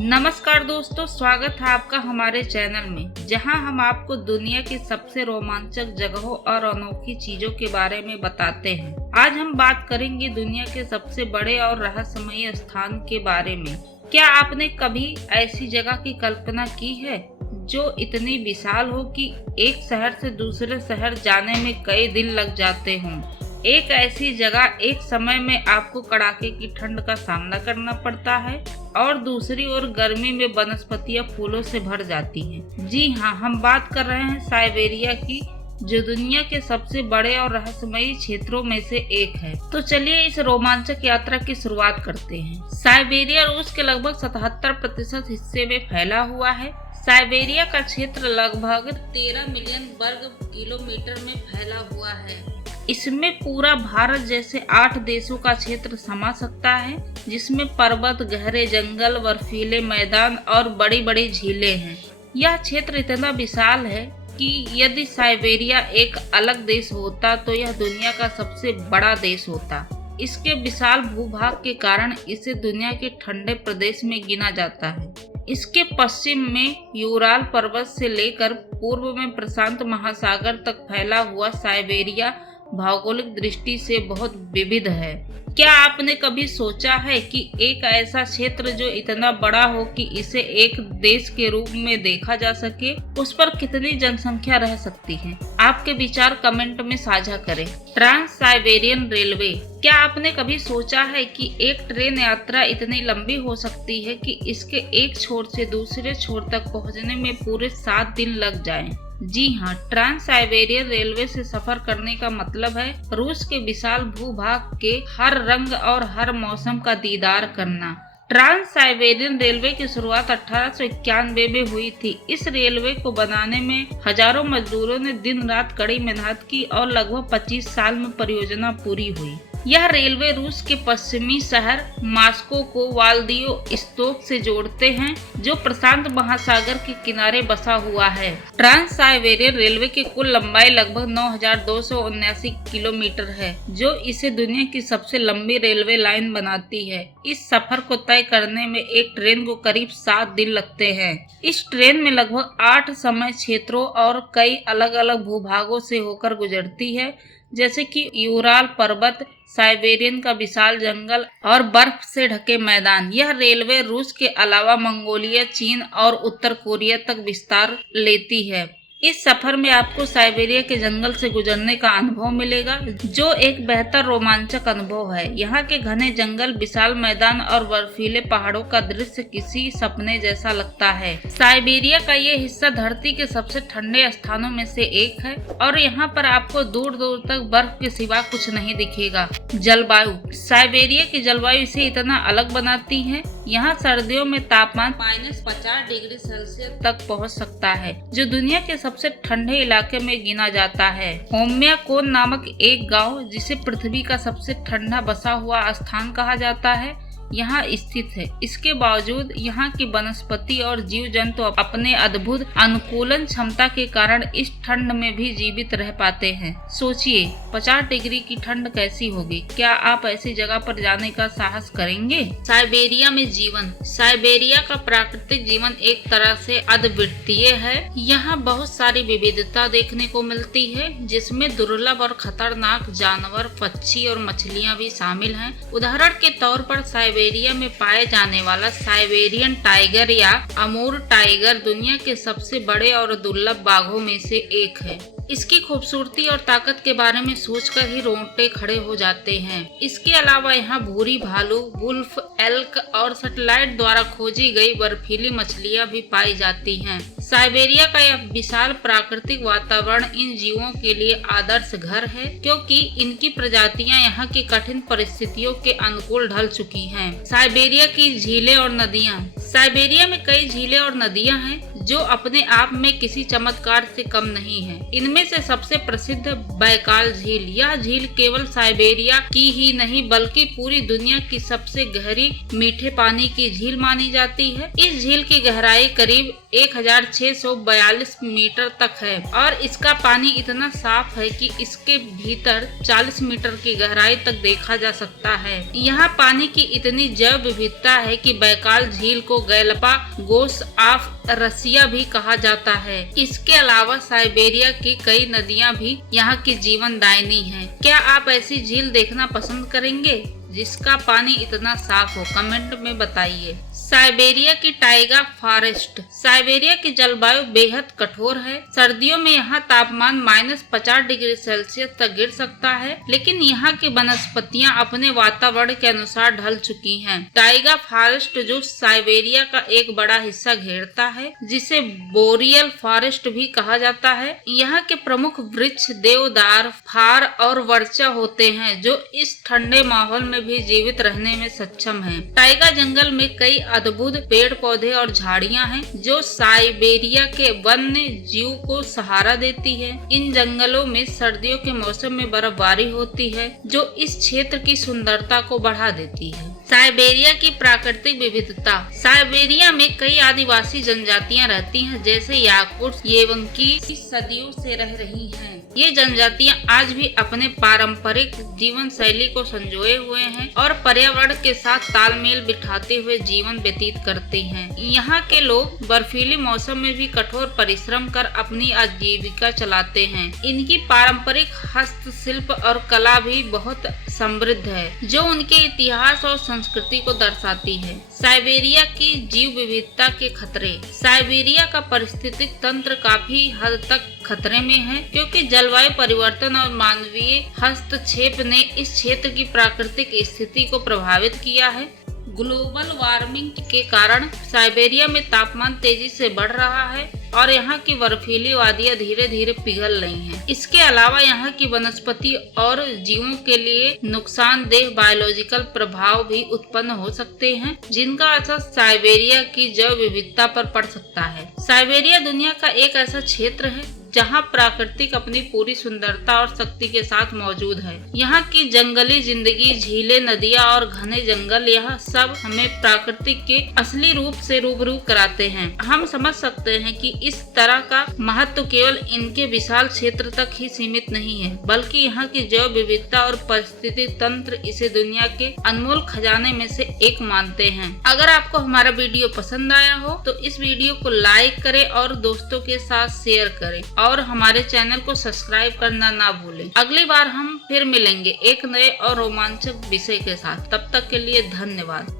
नमस्कार दोस्तों, स्वागत है आपका हमारे चैनल में, जहां हम आपको दुनिया की सबसे रोमांचक जगहों और अनोखी चीजों के बारे में बताते हैं। आज हम बात करेंगे दुनिया के सबसे बड़े और रहस्यमयी स्थान के बारे में। क्या आपने कभी ऐसी जगह की कल्पना की है जो इतनी विशाल हो कि एक शहर से दूसरे शहर जाने में कई दिन लग जाते हों? एक ऐसी जगह एक समय में आपको कड़ाके की ठंड का सामना करना पड़ता है और दूसरी ओर गर्मी में वनस्पतियां फूलों से भर जाती हैं। जी हाँ, हम बात कर रहे हैं साइबेरिया की, जो दुनिया के सबसे बड़े और रहस्यमयी क्षेत्रों में से एक है। तो चलिए इस रोमांचक यात्रा की शुरुआत करते हैं। साइबेरिया रूस के लगभग 77% हिस्से में फैला हुआ है। साइबेरिया का क्षेत्र लगभग 13 मिलियन वर्ग किलोमीटर में फैला हुआ है। इसमें पूरा भारत जैसे 8 देशों का क्षेत्र समा सकता है, जिसमें पर्वत, गहरे जंगल, बर्फीले मैदान और बड़ी बड़ी झीलें हैं। यह क्षेत्र इतना विशाल है कि यदि साइबेरिया एक अलग देश होता तो यह दुनिया का सबसे बड़ा देश होता। इसके विशाल भूभाग के कारण इसे दुनिया के ठंडे प्रदेश में गिना जाता है। इसके पश्चिम में यूराल पर्वत से लेकर पूर्व में प्रशांत महासागर तक फैला हुआ साइबेरिया भौगोलिक दृष्टि से बहुत विविध है। क्या आपने कभी सोचा है कि एक ऐसा क्षेत्र जो इतना बड़ा हो कि इसे एक देश के रूप में देखा जा सके, उस पर कितनी जनसंख्या रह सकती है? आपके विचार कमेंट में साझा करें। Trans Siberian railway. क्या आपने कभी सोचा है कि एक ट्रेन यात्रा इतनी लंबी हो सकती है कि इसके एक छोर से दूसरे छोर तक पहुंचने में पूरे 7 दिन लग जाएं? जी हाँ, ट्रांस साइबेरियन रेलवे से सफर करने का मतलब है रूस के विशाल भूभाग के हर रंग और हर मौसम का दीदार करना। ट्रांस साइबेरियन रेलवे की शुरुआत 1891 में हुई थी। इस रेलवे को बनाने में हजारों मजदूरों ने दिन रात कड़ी मेहनत की और लगभग 25 साल में परियोजना पूरी हुई। यह रेलवे रूस के पश्चिमी शहर मॉस्को को व्लादिवोस्तोक से जोड़ते हैं, जो प्रशांत महासागर के किनारे बसा हुआ है। ट्रांस साइबेरियन रेलवे की कुल लंबाई लगभग 9,279 किलोमीटर है, जो इसे दुनिया की सबसे लंबी रेलवे लाइन बनाती है। इस सफर को तय करने में एक ट्रेन को करीब 7 दिन लगते हैं। इस ट्रेन में लगभग 8 समय क्षेत्रों और कई अलग अलग भूभागों से होकर गुजरती है, जैसे कि यूराल पर्वत, साइबेरियन का विशाल जंगल और बर्फ से ढके मैदान। यह रेलवे रूस के अलावा मंगोलिया, चीन और उत्तर कोरिया तक विस्तार लेती है। इस सफर में आपको साइबेरिया के जंगल से गुजरने का अनुभव मिलेगा, जो एक बेहतर रोमांचक अनुभव है। यहाँ के घने जंगल, विशाल मैदान और बर्फीले पहाड़ों का दृश्य किसी सपने जैसा लगता है। साइबेरिया का ये हिस्सा धरती के सबसे ठंडे स्थानों में से एक है और यहाँ पर आपको दूर दूर तक बर्फ के सिवा कुछ नहीं दिखेगा। जलवायु। साइबेरिया की जलवायु इसे इतना अलग बनाती है। यहाँ सर्दियों में तापमान -50 डिग्री सेल्सियस तक पहुँच सकता है, जो दुनिया के सबसे ठंडे इलाके में गिना जाता है। होम्याकोन नामक एक गांव, जिसे पृथ्वी का सबसे ठंडा बसा हुआ स्थान कहा जाता है, यहाँ स्थित है। इसके बावजूद यहाँ की वनस्पति और जीव जंतु अपने अद्भुत अनुकूलन क्षमता के कारण इस ठंड में भी जीवित रह पाते हैं। सोचिए 50 डिग्री की ठंड कैसी होगी। क्या आप ऐसी जगह पर जाने का साहस करेंगे? साइबेरिया में जीवन। साइबेरिया का प्राकृतिक जीवन एक तरह से अद्वितीय है। यहाँ बहुत सारी विविधता देखने को मिलती है, जिसमें दुर्लभ और खतरनाक जानवर, पक्षी और मछलियाँ भी शामिल हैं। उदाहरण के तौर पर साइबेरिया में पाए जाने वाला साइबेरियन टाइगर या अमूर टाइगर दुनिया के सबसे बड़े और दुर्लभ बाघों में से एक है। इसकी खूबसूरती और ताकत के बारे में सोचकर ही रोंगटे खड़े हो जाते हैं। इसके अलावा यहाँ भूरी भालू, वुल्फ, एल्क और सैटेलाइट द्वारा खोजी गई बर्फीली मछलियाँ भी पाई जाती हैं। साइबेरिया का यह विशाल प्राकृतिक वातावरण इन जीवों के लिए आदर्श घर है, क्योंकि इनकी प्रजातियां यहाँ की कठिन परिस्थितियों के अनुकूल ढल चुकी हैं। साइबेरिया की झीलें और नदियाँ। साइबेरिया में कई झीलें और नदियाँ हैं जो अपने आप में किसी चमत्कार से कम नहीं है। इनमें से सबसे प्रसिद्ध बैकाल झील। यह झील केवल साइबेरिया की ही नहीं बल्कि पूरी दुनिया की सबसे गहरी मीठे पानी की झील मानी जाती है। इस झील की गहराई करीब 1006 642 मीटर तक है और इसका पानी इतना साफ है कि इसके भीतर 40 मीटर की गहराई तक देखा जा सकता है। यहाँ पानी की इतनी जैव विविधता है कि बैकाल झील को गैलापागोस ऑफ रसिया भी कहा जाता है। इसके अलावा साइबेरिया की कई नदियाँ भी यहाँ की जीवनदायिनी हैं। क्या आप ऐसी झील देखना पसंद करेंगे जिसका पानी इतना साफ हो? कमेंट में बताइए। साइबेरिया की टाइगा फॉरेस्ट। साइबेरिया की जलवायु बेहद कठोर है। सर्दियों में यहाँ तापमान -50 डिग्री सेल्सियस तक गिर सकता है, लेकिन यहाँ की वनस्पतियाँ अपने वातावरण के अनुसार ढल चुकी हैं। टाइगा फॉरेस्ट जो साइबेरिया का एक बड़ा हिस्सा घेरता है, जिसे बोरियल फॉरेस्ट भी कहा जाता है। यहाँ के प्रमुख वृक्ष देवदार, फार और वर्चा होते हैं, जो इस ठंडे माहौल में भी जीवित रहने में सक्षम हैं। टाइगा जंगल में कई अद्भुत पेड़ पौधे और झाड़ियां हैं जो साइबेरिया के वन्य जीव को सहारा देती है। इन जंगलों में सर्दियों के मौसम में बर्फबारी होती है जो इस क्षेत्र की सुंदरता को बढ़ा देती है। साइबेरिया की प्राकृतिक विविधता। साइबेरिया में कई आदिवासी जनजातियां रहती हैं, जैसे याकुट्स, येवंकी सदियों से रह रही हैं। ये जनजातियां आज भी अपने पारंपरिक जीवन शैली को संजोए हुए हैं और पर्यावरण के साथ तालमेल बिठाते हुए जीवन व्यतीत करते हैं। यहाँ के लोग बर्फीले मौसम में भी कठोर परिश्रम कर अपनी आजीविका चलाते हैं। इनकी पारंपरिक हस्तशिल्प और कला भी बहुत समृद्ध है, जो उनके इतिहास और संस्कृति को दर्शाती है। साइबेरिया की जीव विविधता के खतरे। साइबेरिया का पारिस्थितिक तंत्र काफी हद तक खतरे में है, क्योंकि जलवायु परिवर्तन और मानवीय हस्तक्षेप ने इस क्षेत्र की प्राकृतिक स्थिति को प्रभावित किया है। ग्लोबल वार्मिंग के कारण साइबेरिया में तापमान तेजी से बढ़ रहा है और यहाँ की बर्फीली वादियाँ धीरे धीरे पिघल रही हैं। इसके अलावा यहाँ की वनस्पति और जीवों के लिए नुकसानदेह बायोलॉजिकल प्रभाव भी उत्पन्न हो सकते हैं, जिनका असर साइबेरिया की जैव विविधता पर पड़ सकता है। साइबेरिया दुनिया का एक ऐसा क्षेत्र है जहाँ प्राकृतिक अपनी पूरी सुंदरता और शक्ति के साथ मौजूद है। यहाँ की जंगली जिंदगी, झीलें, नदियाँ और घने जंगल, यह सब हमें प्रकृति के असली रूप से रूबरू कराते हैं। हम समझ सकते हैं कि इस तरह का महत्व केवल इनके विशाल क्षेत्र तक ही सीमित नहीं है, बल्कि यहाँ की जैव विविधता और पारिस्थितिक तंत्र इसे दुनिया के अनमोल खजाने में से एक मानते हैं। अगर आपको हमारा वीडियो पसंद आया हो तो इस वीडियो को लाइक करें और दोस्तों के साथ शेयर करें और हमारे चैनल को सब्सक्राइब करना ना भूलें। अगली बार हम फिर मिलेंगे एक नए और रोमांचक विषय के साथ। तब तक के लिए धन्यवाद।